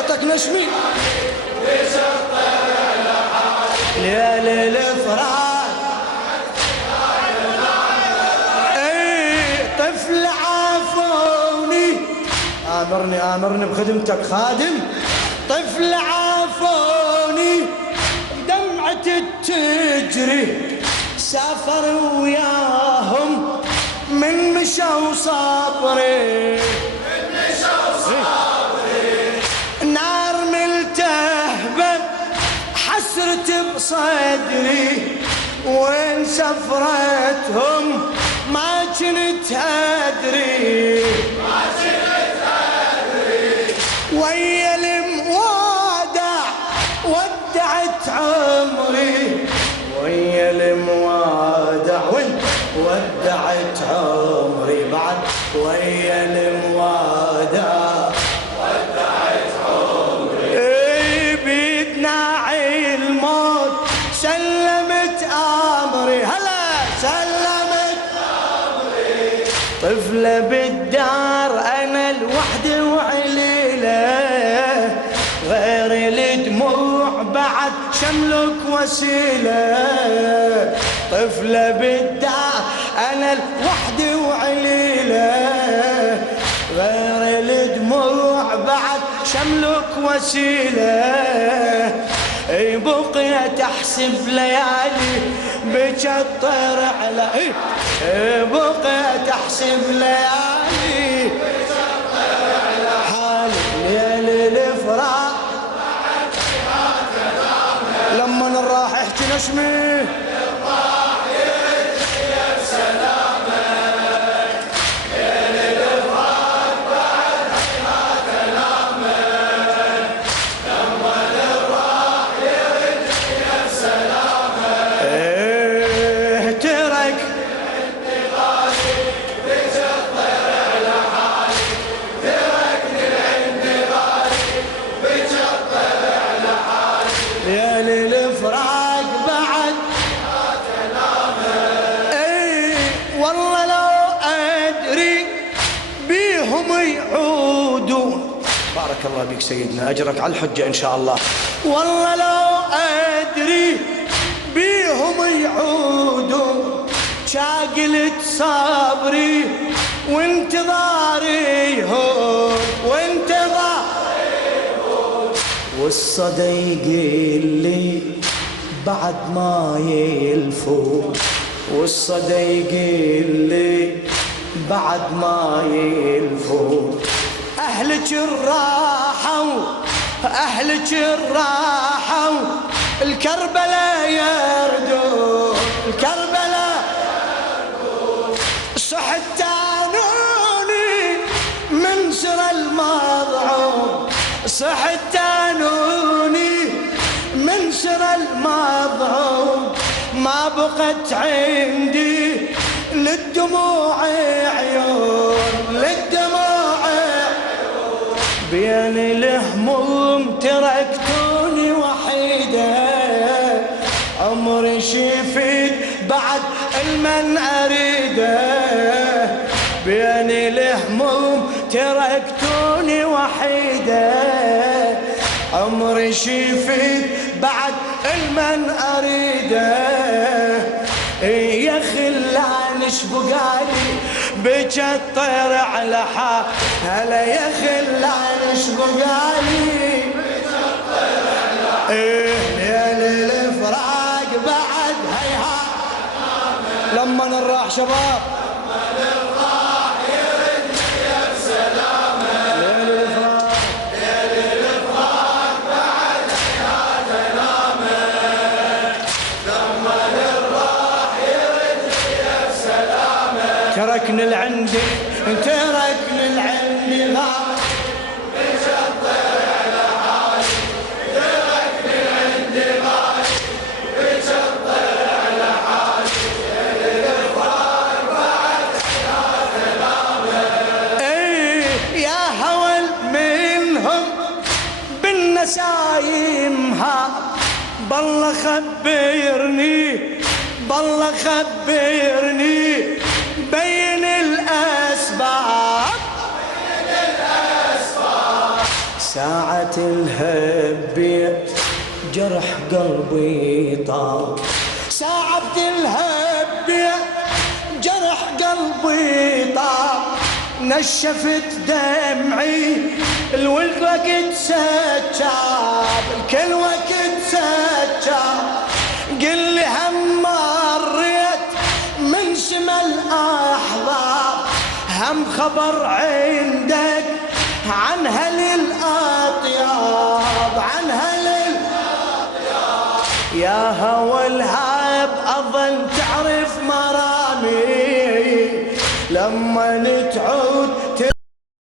صوتك نشمي ليل الفراق طفل عافوني آمرني بخدمتك خادم طفل عافوني دمعة تجري سافر وياهم من مشوا صبري نار ملتهبة حسرت بصدري وين سفرتهم ما كنت أدري ويا الموادع ودعت عمري ويا الموادع ودعت عمري بعد ويا الموادع ودعت عمري بيدناعي الموت سلمت أمري هلا سلمت أمري طفلة بالدار أنا لوحدي وعليلة غير الدموع بعد شملك وسيلة طفلة بالدار أنا لوحدي وعليلة غير الدموع بعد شملك وسيلة بقيت أحسب ليالي بشطر على بقيت أحسب ليالي بشطر على حالي ليل الفراق لما نراح احكي نشمي والله لو أدري بيهم يعودوا بارك الله بك سيدنا أجرك على الحجة إن شاء الله والله لو أدري بيهم يعودوا شاقلت صبري وانتظاريهم والصدى يقلي بعد ما يلفوا والصدى يقلي بعد ما يلفوا أهلك الراحة الكربلاء يردون صحت تانوني من سر المضعوف صحت تانوني من سر المضعوف ما بقت عندي للدموع عيون بين الهموم تركتوني وحيدة عمري شفيت بعد المن أريده بين الهموم تركتوني وحيدة عمري شفيت بعد المن أريده يا خلان شبقالي بجطر على حال هلا يا خلان شبقالي بجطر على حال ليل الفراق بعد هيها لما نراح شباب تركني العندي غاب بشطر على حالي تركني العندي غاب بشطر على حالي الفار بعد يا هول منهم بالنسايمها بالله خبرني بين الأسباب ساعة الهب جرح قلبي طاب، ساعة الهب جرح قلبي طاب، نشفت دمعي الولد وقت سجاب، الكل وقت سجاب. قل لي هم مريت من شمال احضار، هم خبر عندك عن هل الاطياب، عن هل الاطياب. يا هوى الهاب اظل تعرف مرامي، لما تعود